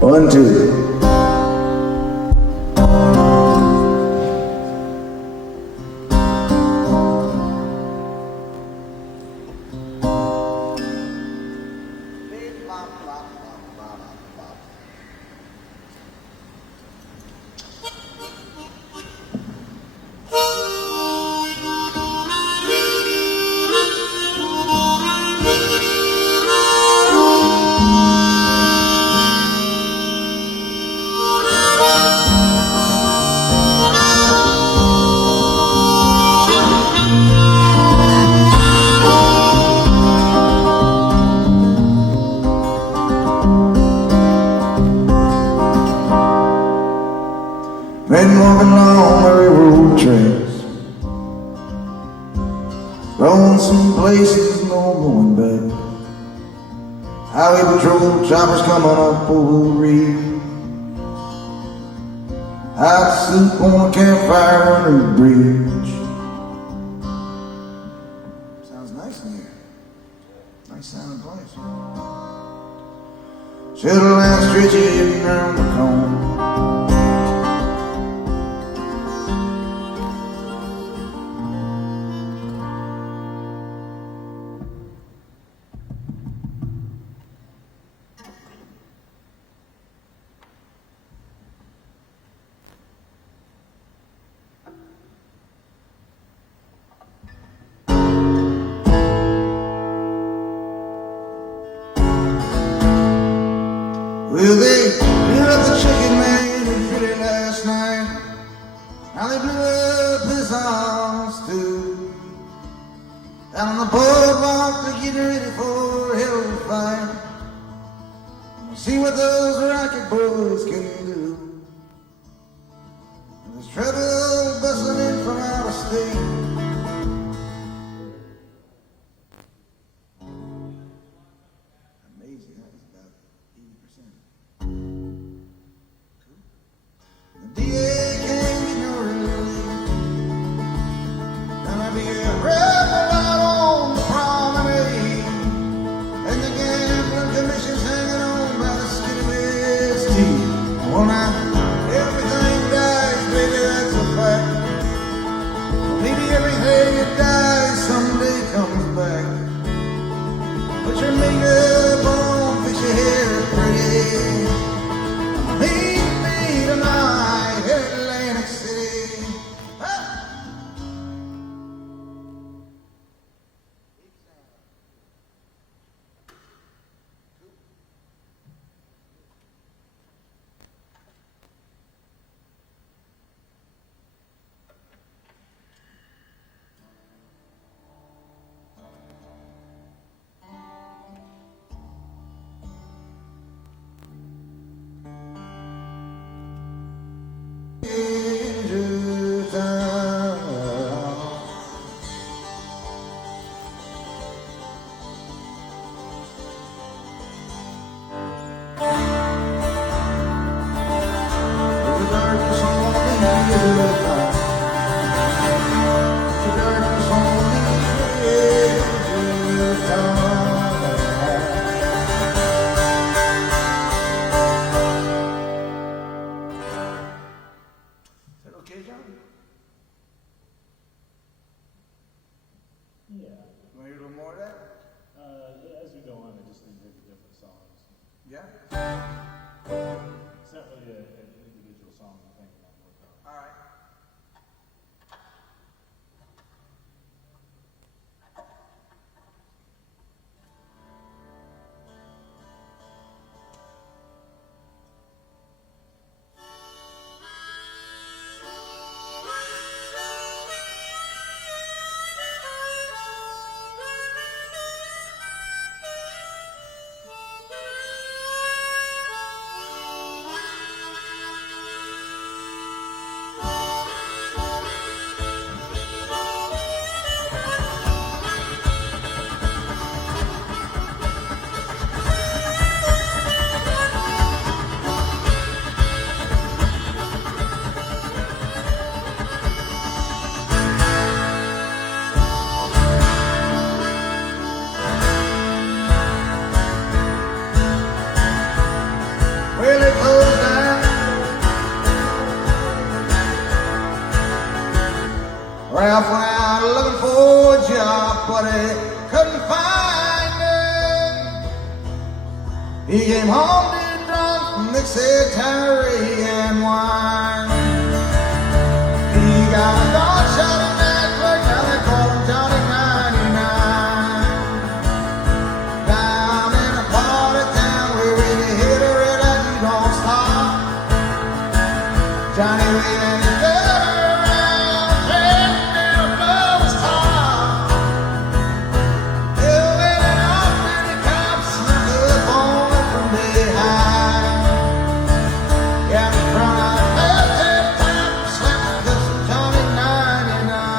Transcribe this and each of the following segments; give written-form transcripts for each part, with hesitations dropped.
One, two. Been walking along the railroad tracks, going some places, no going back. Highway patrol choppers coming up over the reef. Hot soup on a campfire under the bridge. Sounds nice in here. Nice sounding place. Shuttle line stretching around the corner. Well, they blew up the chicken man in Philly last night. Now they blew up his house too. Down on the boardwalk, they're getting ready for a hell of a fight. See what those rocket boys can do. There's trouble bustling in from out of state. Well now, everything dies, baby, that's a fact. Maybe everything that dies someday comes back. Put your makeup on, fix your hair pretty. Meet me tonight in Atlantic City. Yeah? It's not really an individual song thing that I'm working on. All right. Ralph went out looking for a job, but he couldn't find it. He came home too drunk from mixitary and wine. He got a dog shot in that clerk, now they call him Johnny 99. Down in a party town where if you hit a red light, you don't stop. Johnny waving his feather around, trading down above his top. Still waiting off many cops, snuck up on him from behind. Yeah, in front of left hand time, slapped this Johnny 99.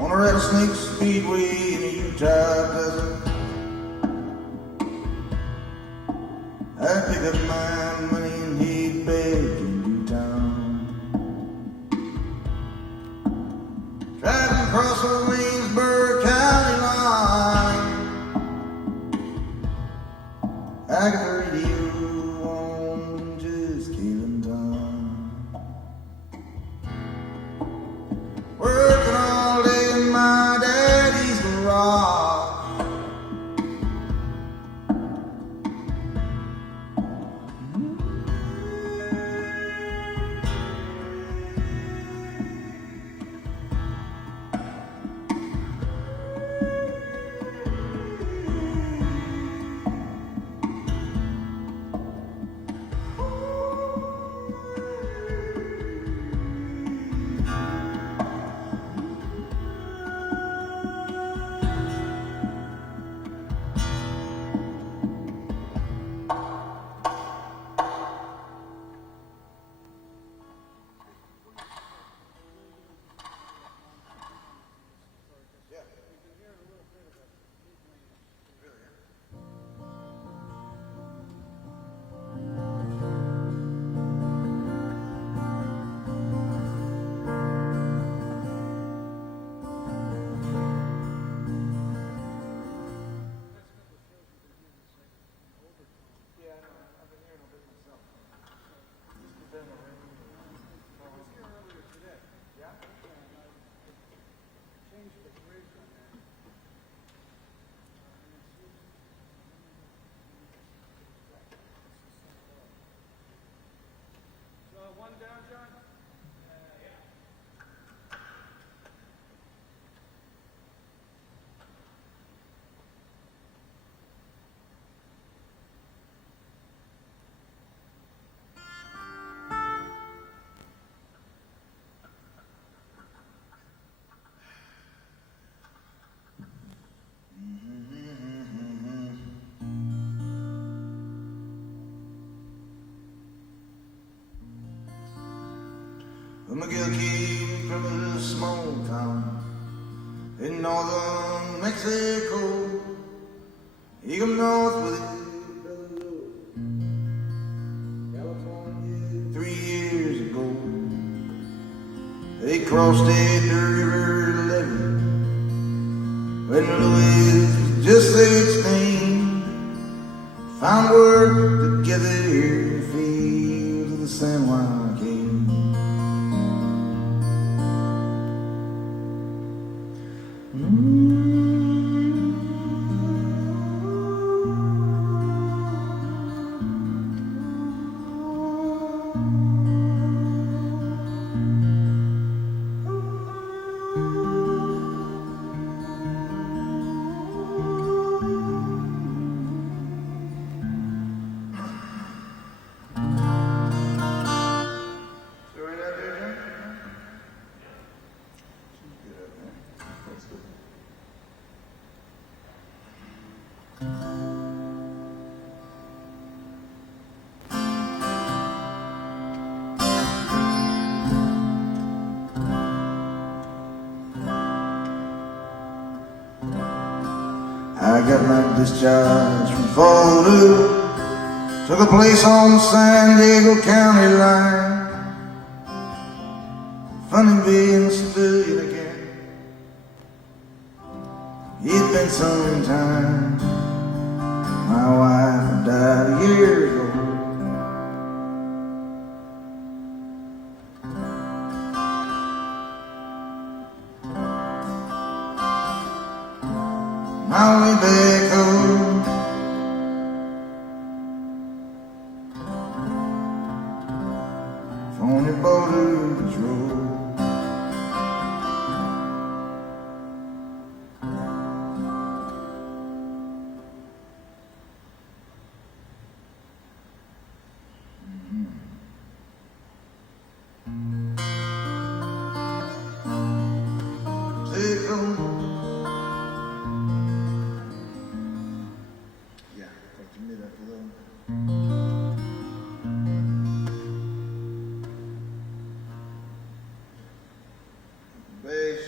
On a rattlesnake speedway in the Utah desert, I'd pick up my money and head back into town. Driving across the Waynesburg County line, I got the radio on, just killing time. Working all day in my daddy's garage. McGill came from a small town in northern Mexico. He come north with his brother California 3 years ago. They crossed the river levee when Louis was just 16. Found work together here in the fields of the San Juan King. I got my discharge from Florida, took a place on the San Diego County line. Funny being a civilian again. It's been some time. My wife died a year ago. My way back home, from the border patrol. Take home. Bass.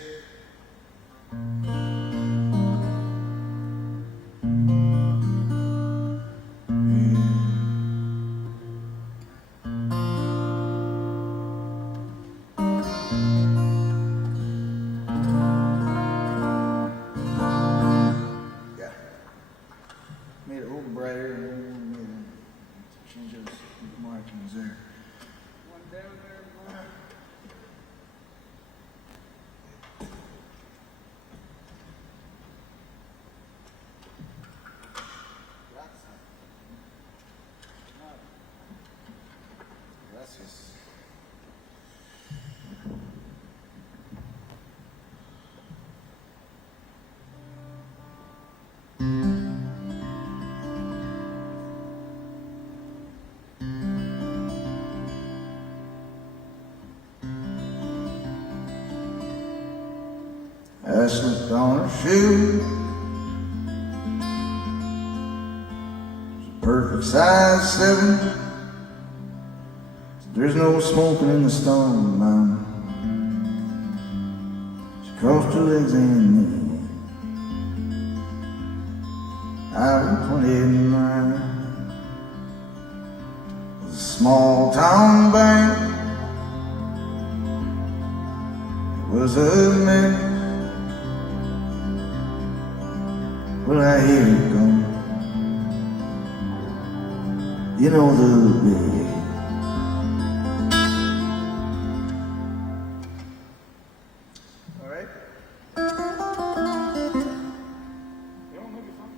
Yeah. Made it a little brighter and change those markings there. One down there, one. Gracias. I slipped on her shoe. It's a perfect size 7. There's no smoking in the stone mountain. She crossed her legs and me. I was 29. It was a small town bank. It was a man. Well, I hear it come. You know the way. All right. You don't make it fun.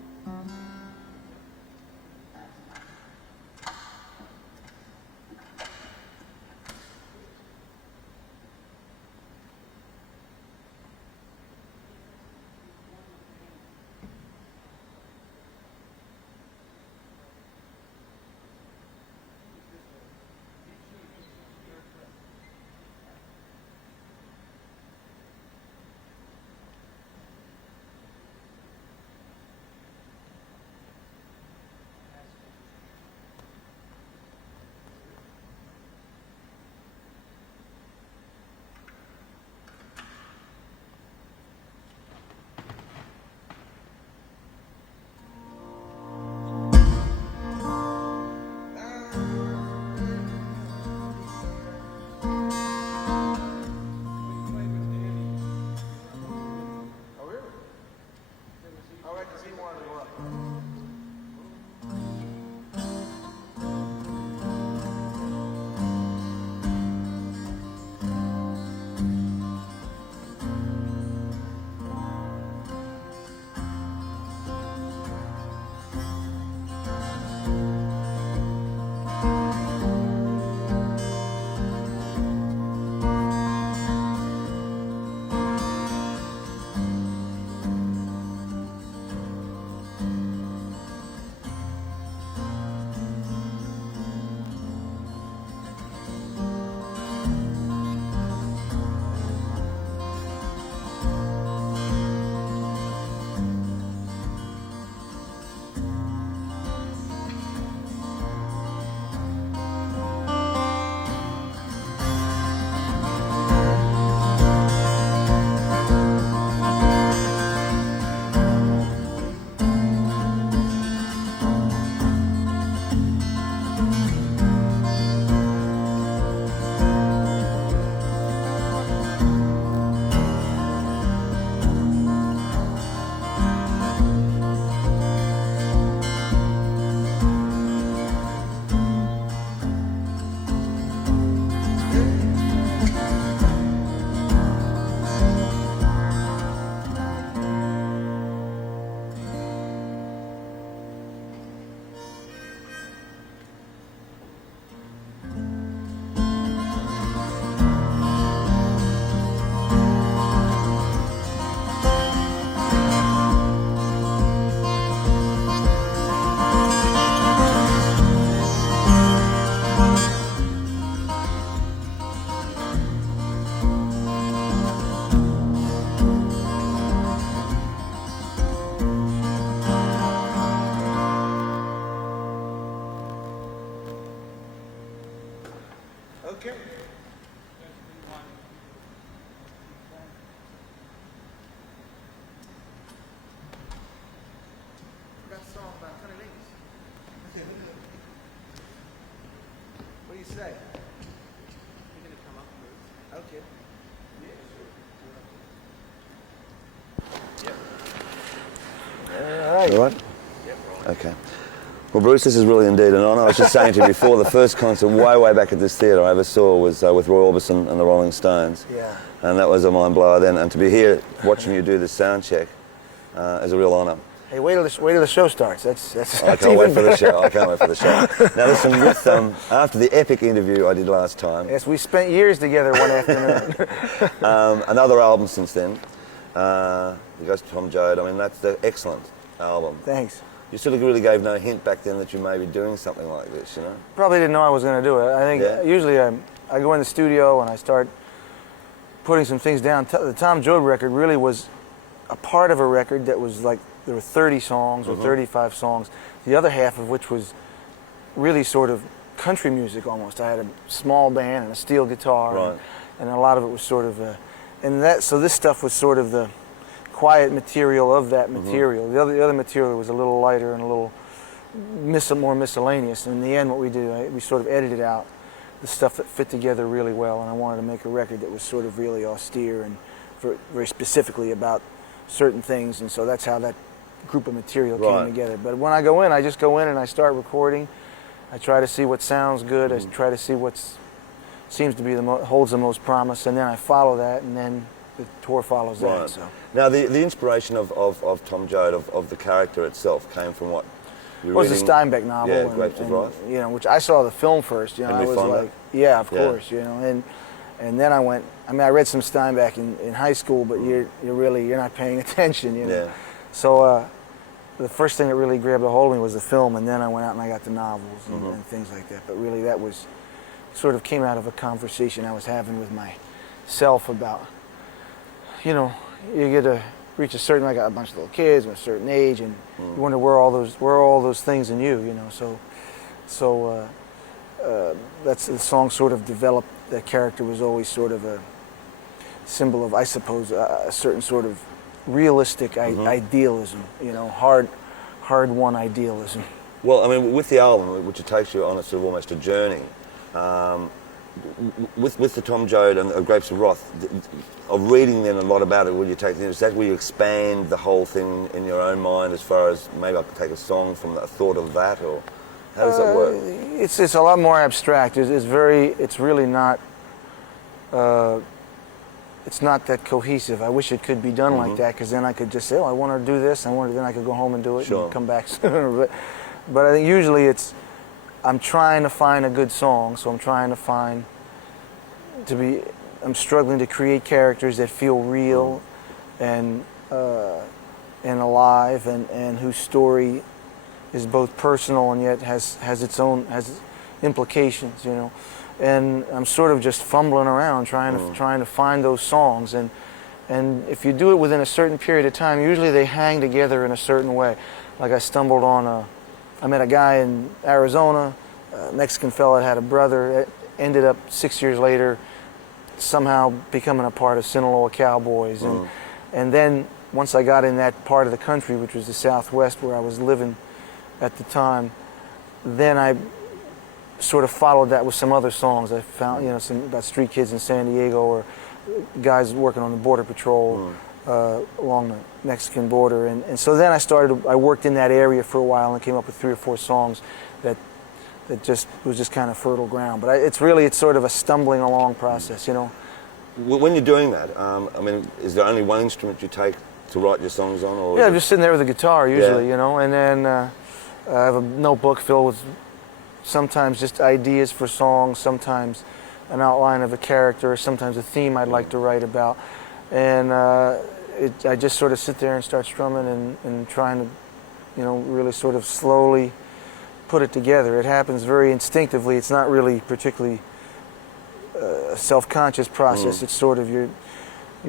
you say? You're gonna come up, please. Okay. All right? Okay. Well, Bruce, this is really indeed an honour. I was just saying to you before, the first concert way back at this theatre I ever saw was with Roy Orbison and the Rolling Stones. Yeah. And that was a mind blower then. And to be here watching you do this sound check is a real honour. Hey, wait till the show starts. That's I can't wait for the show. I can't wait for the show. Now listen, with, after the epic interview I did last time, Yes, we spent years together one afternoon. another album since then, The Ghost of Tom Joad. I mean, that's the excellent album. Thanks. You sort of really gave no hint back then that you may be doing something like this, you know? Probably didn't know I was going to do it. I think usually I go in the studio and I start putting some things down. The Tom Joad record really was a part of a record that was like, there were 30 songs or 35 songs, the other half of which was really sort of country music almost. I had a small band and a steel guitar, Right. and a lot of it was sort of, so this stuff was sort of the quiet material of that material. The other material was a little lighter and a little more miscellaneous. And in the end, what we did, we sort of edited out the stuff that fit together really well, and I wanted to make a record that was sort of really austere and very specifically about certain things, and so that's how that group of material came together. But when I go in, I just go in and I start recording. I try to see what sounds good. I try to see what seems to be holds the most promise, and then I follow that, and then the tour follows that. So. Now, the inspiration of Tom Joad, of the character itself, came from what? It was a Steinbeck novel. Yeah, Grapes of Wrath. You know, which I saw the film first. You know, I was like, yeah, of course. You know, and then I went. I mean, I read some Steinbeck in high school, but you're not paying attention. You know. Yeah. So the first thing that really grabbed a hold of me was the film, and then I went out and I got the novels and things like that. But really, that was sort of came out of a conversation I was having with myself about, you know, you get to reach a certain, I got a bunch of little kids of a certain age, and you wonder where all those things in you, you know. So that's the song sort of developed. That character was always sort of a symbol of, I suppose, a certain sort of realistic idealism, you know, hard-won idealism. Well, I mean, with the album, which it takes you on a sort of almost a journey, with the Tom Joad and Grapes of Wrath, of reading then a lot about it, will you take, is that where you expand the whole thing in your own mind, as far as maybe I could take a song from the thought of that, or how does that work? It's a lot more abstract. It's really not. It's not that cohesive. I wish it could be done like that, because then I could just say, oh, I want to do this, then I could go home and do it and come back sooner. But I think usually I'm trying to find a good song, so I'm struggling to create characters that feel real and alive, and whose story is both personal and yet has implications, you know. And I'm sort of just fumbling around trying to find those songs, and if you do it within a certain period of time, usually they hang together in a certain way. Like I met a guy in Arizona, a Mexican fella that had a brother, ended up 6 years later somehow becoming a part of Sinaloa Cowboys, and then once I got in that part of the country, which was the Southwest where I was living at the time, then I sort of followed that with some other songs. I found, you know, some about street kids in San Diego, or guys working on the border patrol along the Mexican border, and so then I worked in that area for a while and came up with 3 or 4 songs that was just kind of fertile ground. But it's sort of a stumbling along process, you know. When you're doing that, I mean, is there only one instrument you take to write your songs on? Or yeah, I'm just sitting there with a guitar usually, you know, and then I have a notebook filled with sometimes just ideas for songs, sometimes an outline of a character, sometimes a theme I'd like to write about. And I just sort of sit there and start strumming and trying to, you know, really sort of slowly put it together. It happens very instinctively. It's not really particularly a self-conscious process. It's sort of you're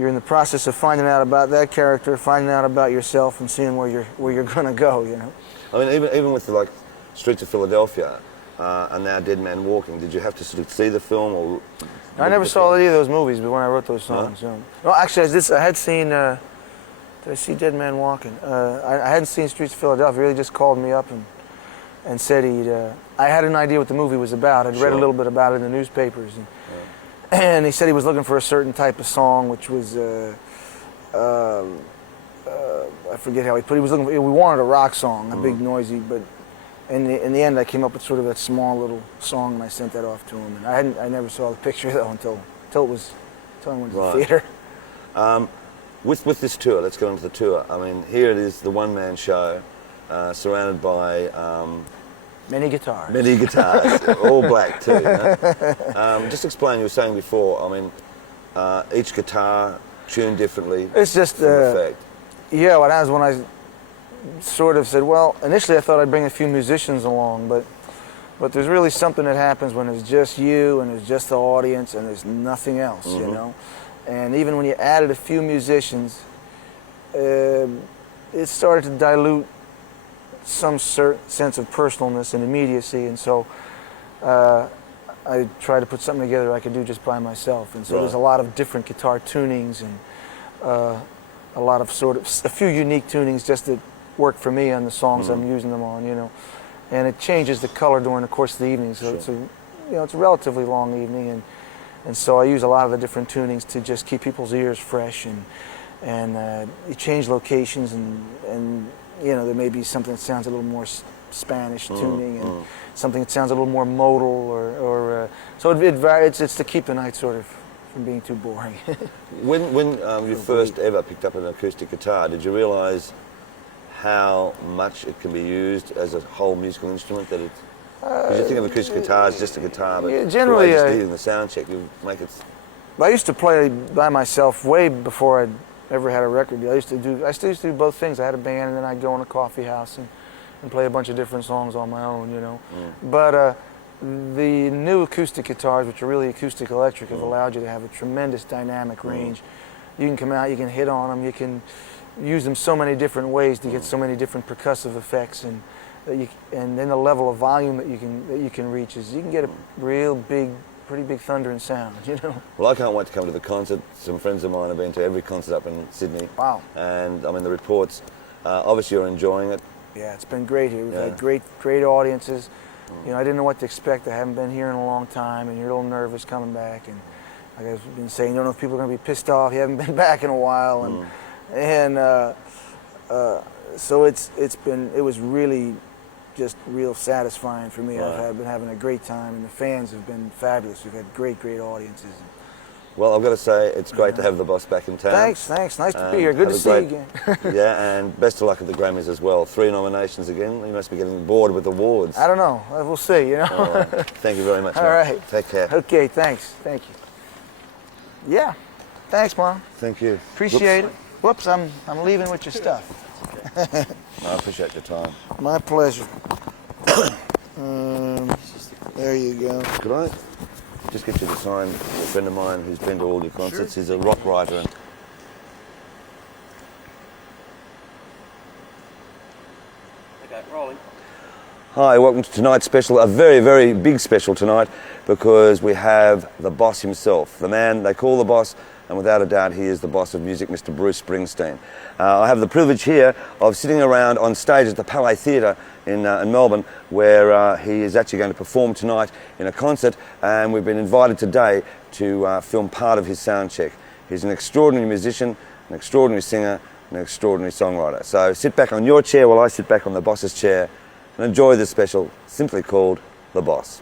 in the process of finding out about that character, finding out about yourself, and seeing where you're going to go, you know. I mean, even with like Streets of Philadelphia and now Dead Man Walking, did you have to sort of see the film? Or I never saw any of those movies, but when I wrote those songs, you know. Well, actually, I had seen. Did I see Dead Man Walking? I hadn't seen Streets of Philadelphia. It really just called me up, and said I had an idea what the movie was about. I'd read Sure. a little bit about it in the newspapers, and he said he was looking for a certain type of song, which was I forget how he put it. He was looking. We wanted a rock song, a big noisy, but in the end, I came up with sort of that small little song, and I sent that off to him. And I never saw the picture though until I went to the theater. With this tour, let's go into the tour. I mean, here it is, the one-man show, surrounded by Many guitars. many guitars, all black too. You know? Just explain. You were saying before. I mean, each guitar tuned differently. It's just effect. yeah. What happens when I sort of said, well, initially I thought I'd bring a few musicians along, but there's really something that happens when it's just you and it's just the audience and there's nothing else, you know. And even when you added a few musicians, it started to dilute some certain sense of personalness and immediacy, and so I tried to put something together I could do just by myself. And so there's a lot of different guitar tunings and a lot of a few unique tunings just that work for me on the songs I'm using them on, you know. And it changes the color during the course of the evening, so it's a relatively long evening, and so I use a lot of the different tunings to just keep people's ears fresh, and you change locations, and you know, there may be something that sounds a little more Spanish tuning, and something that sounds a little more modal, or so it varies. It's to keep the night sort of from being too boring. When you first ever picked up an acoustic guitar, did you realise how much it can be used as a whole musical instrument? That it's, because you think of acoustic guitar as just a guitar, but yeah, generally, just leading the sound check, you make it. I used to play by myself way before I'd ever had a record deal. I still used to do both things. I had a band, and then I'd go in a coffee house and play a bunch of different songs on my own, you know. But the new acoustic guitars, which are really acoustic electric, have allowed you to have a tremendous dynamic range. You can come out, you can hit on them, you can use them so many different ways to get so many different percussive effects, and then the level of volume that you can reach is you can get a real big, pretty big thundering sound, you know. Well, I can't wait to come to the concert. Some friends of mine have been to every concert up in Sydney. Wow. And I mean, the reports, obviously you're enjoying it. Yeah, it's been great here. We've had great audiences. You know, I didn't know what to expect. I haven't been here in a long time, and you're a little nervous coming back. And like I've been saying, you don't know if people are going to be pissed off. You haven't been back in a while, so it was really just real satisfying for me. I've been having a great time, and the fans have been fabulous. We've had great audiences. Well, I've got to say, it's great to have the boss back in town. Thanks. Nice to be here. Good to see you again. Yeah, and best of luck at the Grammys as well. 3 nominations again. You must be getting bored with awards. I don't know. We'll see, you know. All right. Thank you very much. All man. right. Take care. Okay, thanks. Thank you. Yeah. Thanks, Mom. Thank you. Appreciate it. Whoops, I'm leaving with your stuff. I appreciate your time. My pleasure. There you go. Could I just get you to sign a friend of mine who's been to all your concerts? He's a rock writer. And Okay, rolling. hi, welcome to tonight's special, a very, very big special tonight, because we have the boss himself, the man they call the boss, and without a doubt he is the boss of music, Mr. Bruce Springsteen. I have the privilege here of sitting around on stage at the Palais Theatre in Melbourne, where he is actually going to perform tonight in a concert, and we've been invited today to film part of his sound check. He's an extraordinary musician, an extraordinary singer, an extraordinary songwriter. So sit back on your chair while I sit back on the boss's chair and enjoy this special, simply called The Boss.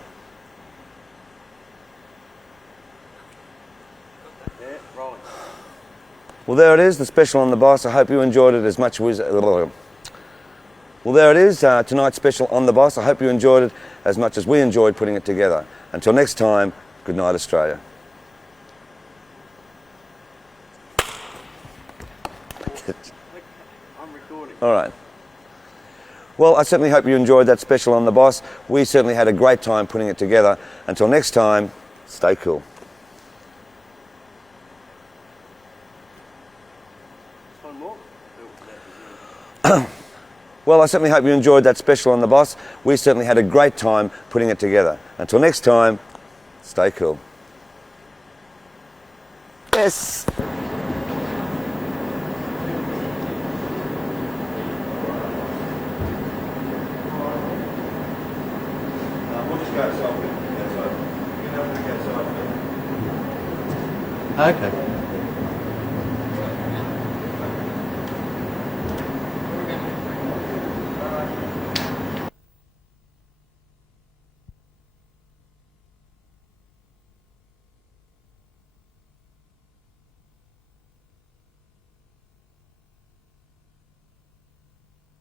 Yeah, rolling. Well, there it is, the special on The Boss. I hope you enjoyed it as much as... Well, there it is, tonight's special on The Boss. I hope you enjoyed it as much as we enjoyed putting it together. Until next time, good night, Australia. I'm recording. All right. Well, I certainly hope you enjoyed that special on The Boss. We certainly had a great time putting it together. Until next time, stay cool. One more. Well, I certainly hope you enjoyed that special on The Boss. We certainly had a great time putting it together. Until next time, stay cool. Yes. We'll just go outside. You know, we go outside. Okay.